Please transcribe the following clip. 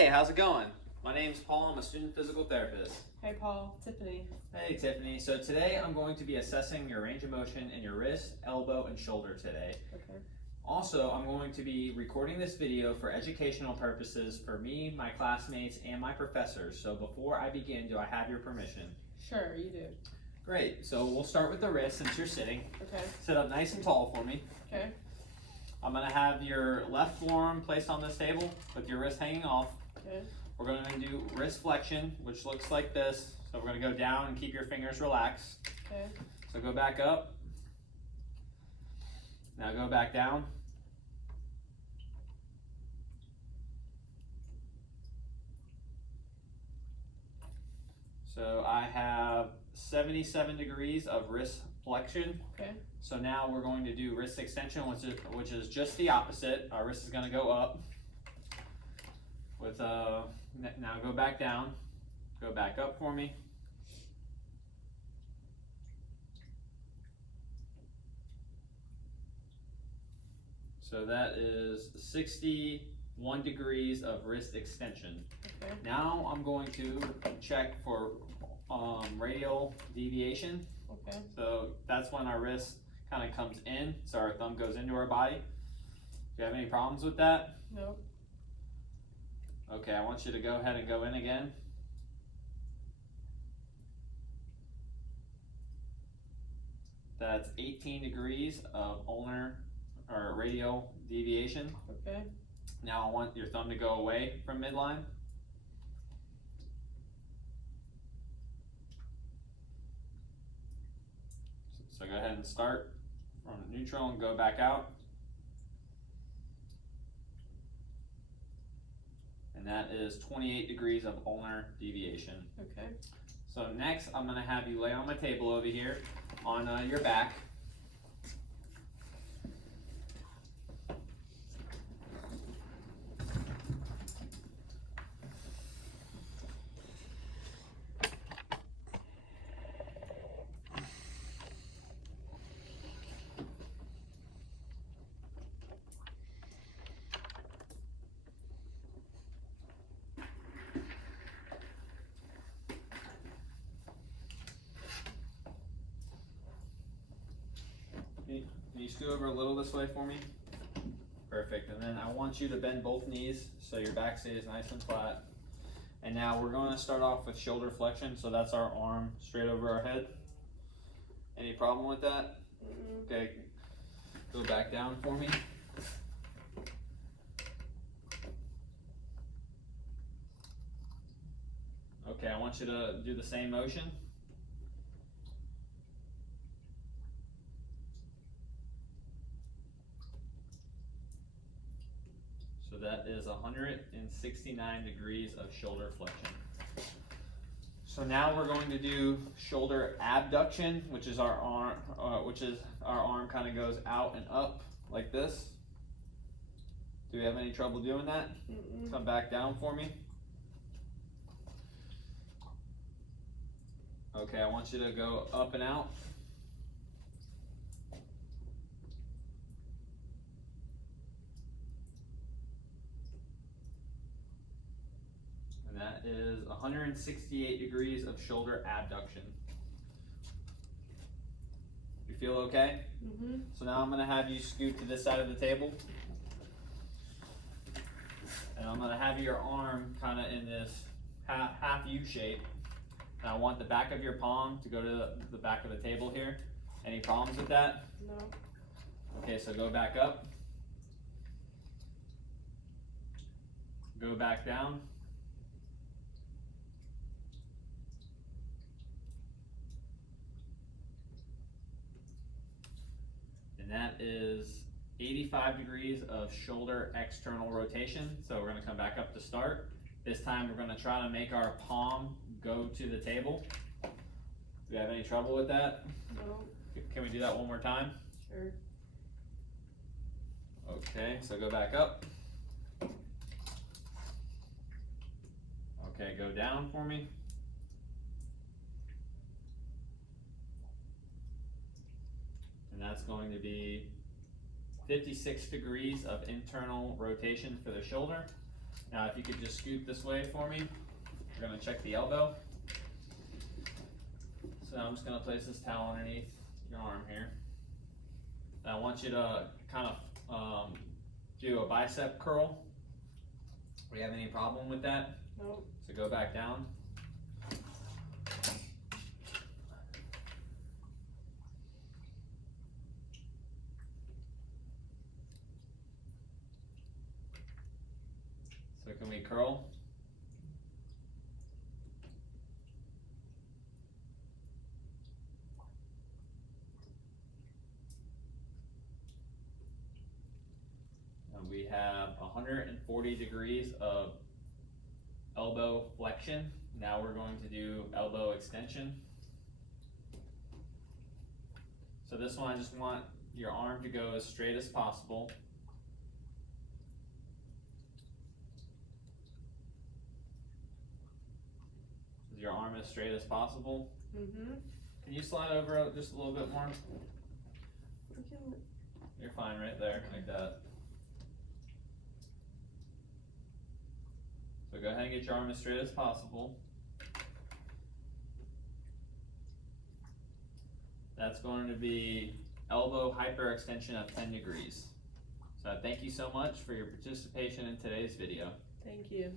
Hey, how's it going? My name's Paul. I'm a student physical therapist. Hey Paul, Tiffany. Hey Tiffany. So today I'm going to be assessing your range of motion in your wrist, elbow, and shoulder today. Okay. Also, I'm going to be recording this video for educational purposes for me, my classmates, and my professors. So before I begin, do I have your permission? Sure, you do. Great. So we'll start with the wrist since you're sitting. Okay. Sit up nice and tall for me. Okay. I'm going to have your left forearm placed on this table with your wrist hanging off. Okay. We're going to do wrist flexion, which looks like this. So we're going to go down and keep your fingers relaxed. Okay. So go back up. Now go back down. So I have 77 degrees of wrist flexion. Okay. So now we're going to do wrist extension, which is just the opposite. Our wrist is going to go up. With now go back down. Go back up for me. So that is 61 degrees of wrist extension. Okay. Now I'm going to check for radial deviation. Okay. So that's when our wrist kind of comes in, so our thumb goes into our body. Do you have any problems with that? No. Okay, I want you to go ahead and go in again. That's 18 degrees of ulnar or radial deviation. Okay. Now I want your thumb to go away from midline. So go ahead and start from neutral and go back out. And that is 28 degrees of ulnar deviation. Okay. So next, I'm going to have you lay on my table over here on your back. Can you scoot over a little this way for me? Perfect. And then I want you to bend both knees so your back stays nice and flat. And now we're going to start off with shoulder flexion. So that's our arm straight over our head. Any problem with that? Mm-mm. Okay. Go back down for me. Okay, I want you to do the same motion. So that is 169 degrees of shoulder flexion. So now we're going to do shoulder abduction, which is our arm kind of goes out and up like this. Do you have any trouble doing that? Mm-mm. Come back down for me. Okay, I want you to go up and out. And that is 168 degrees of shoulder abduction. You feel okay? Mm-hmm. So now I'm going to have you scoot to this side of the table. And I'm going to have your arm kind of in this half U shape. And I want the back of your palm to go to the back of the table here. Any problems with that? No. Okay, so go back up. Go back down. And that is 85 degrees of shoulder external rotation. So we're going to come back up to start. This time we're going to try to make our palm go to the table. Do you have any trouble with that? No. Can we do that one more time? Sure. Okay, so go back up. Okay, go down for me. And that's going to be 56 degrees of internal rotation for the shoulder. Now if you could just scoot this way for me, we're gonna check the elbow. So now I'm just gonna place this towel underneath your arm here. And I want you to kind of do a bicep curl. Do you have any problem with that? Nope. So go back down. So can we curl? And we have 140 degrees of elbow flexion. Now we're going to do elbow extension. So this one I just want your arm to go as straight as possible. Is your arm as straight as possible? Mm-hmm. Can you slide over just a little bit more? We can. You're fine right there, like that. So go ahead and get your arm as straight as possible. That's going to be elbow hyperextension of 10 degrees. So thank you so much for your participation in today's video. Thank you.